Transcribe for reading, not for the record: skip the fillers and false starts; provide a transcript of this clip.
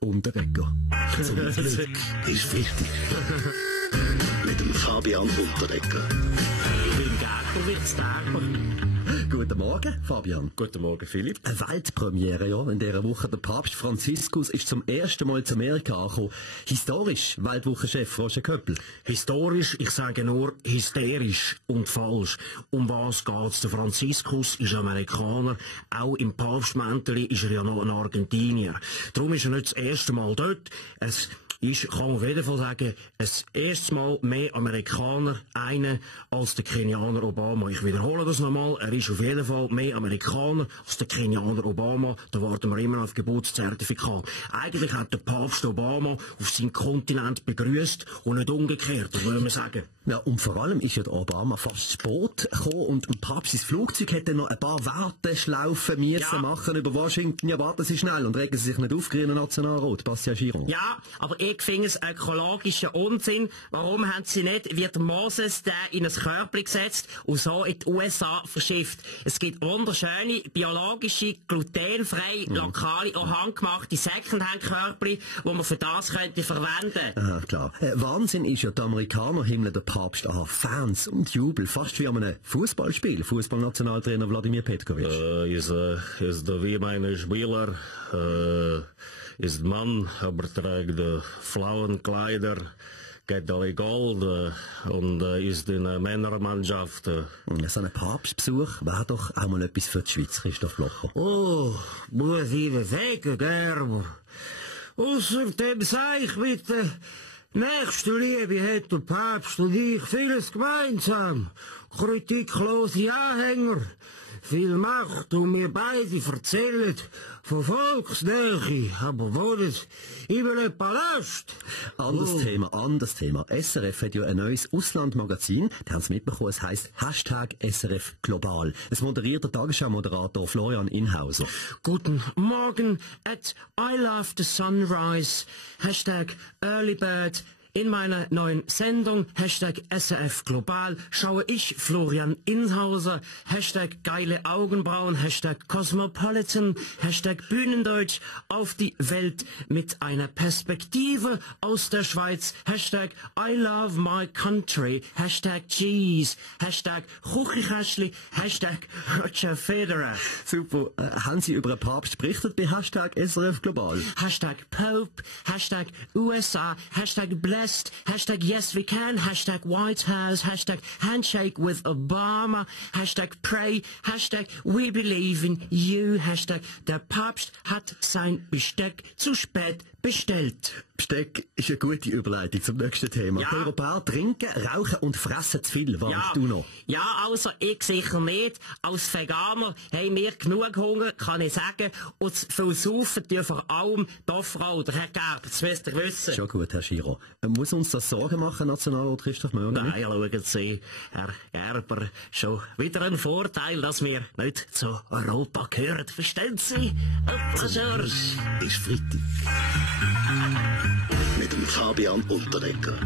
Unterreger. Zum Glück ist wichtig. Mit dem Fabian Unterreger. Beim Gärtner wird's Tag. Guten Morgen, Fabian. Guten Morgen, Philipp. Eine Weltpremiere, ja. In dieser Woche der Papst Franziskus ist zum ersten Mal zu Amerika angekommen. Historisch, Weltwochenchef Roger Köppel. Historisch, ich sage nur hysterisch und falsch. Um was geht's? Der Franziskus ist Amerikaner. Auch im Papstmäntel ist er ja noch ein Argentinier. Darum ist er nicht das erste Mal dort. Es ist, kann man auf jeden Fall sagen, das erste Mal mehr Amerikaner einen als der Kenianer Obama. Ich wiederhole das nochmal. Er ist auf jeden Fall mehr Amerikaner als der Kenianer Obama. Da warten wir immer auf Geburtszertifikat. Eigentlich hat der Papst Obama auf seinem Kontinent begrüßt und nicht umgekehrt, das würde man sagen. Ja, und vor allem ist ja der Obama fast zu Boot gekommen und ein Papst ins Flugzeug hätte noch ein paar Warteschlaufen müssen machen über Washington. Ja, warten Sie schnell und regen Sie sich nicht auf, grüner Nationalrat, Bastian Giron. Ja, aber ich finde es ökologischen Unsinn. Warum haben Sie nicht, wie der Moses, der in ein Körbchen gesetzt und so in die USA verschifft? Es gibt wunderschöne, biologische, glutenfreie, lokale, auch handgemachte Secondhand-Körbchen, die man für das könnte verwenden. Ah, klar. Wahnsinn ist ja, die Amerikaner himmeln der Papst an. Fans und Jubel, fast wie an einem Fußballspiel. Fußballnationaltrainer Wladimir Petkovic. Ist wie meine Spieler, ist Mann, aber trägt Frauenkleider, geht alle Gold und ist in einer Männermannschaft. So ein Papstbesuch wäre doch auch mal etwas für die Schweiz, Christoph Blocher. Oh, muss ich Ihnen sagen, Gerber. Außerdem sage ich mit der Nächstenliebe hat der Papst und ich vieles gemeinsam. Kritiklose Anhänger, viel Macht und wir beide erzählen von Volksnähe, aber wohnen in einem Palast. Anderes Thema. SRF hat ja ein neues Auslandmagazin. Die haben es mitbekommen, es heisst #SRF Global. Es moderiert der Tagesschau-Moderator Florian Inhauser. Guten Morgen at I Love the Sunrise, #EarlyBird. In meiner neuen Sendung, #SRF Global, schaue ich Florian Inhauser, #geile Augenbrauen, #Cosmopolitan, #Bühnendeutsch auf die Welt mit einer Perspektive aus der Schweiz, #I love my country, #Cheese, #Kuchikäschli, #Roger Federer. Super. Haben Sie über einen Papst berichtet bei #SRF Global? #Pope, #USA, #Blessed, #Yes We Can, #White House, #Handshake with Obama, #Pray, #We Believe in You, der Papst hat sein Besteck zu spät bestellt. Besteck ist eine gute Überleitung zum nächsten Thema. Ja. Die Europäer trinken, rauchen und fressen zu viel. Was du noch? Ja, also ich sicher nicht. Als Veganer haben wir genug Hunger, kann ich sagen. Und viel saufen tun vor allem die Frau, der Herr Gerber, das müsst ihr wissen. Schon gut, Herr Giro. Muss uns das Sorgen machen, Nationalrat Christoph Möller? Nein, schauen Sie, Herr Gerber, schon wieder ein Vorteil, dass wir nicht zu Europa gehören. Verstehen Sie? George. Ist Freitag. Mit dem Fabian Unterreger.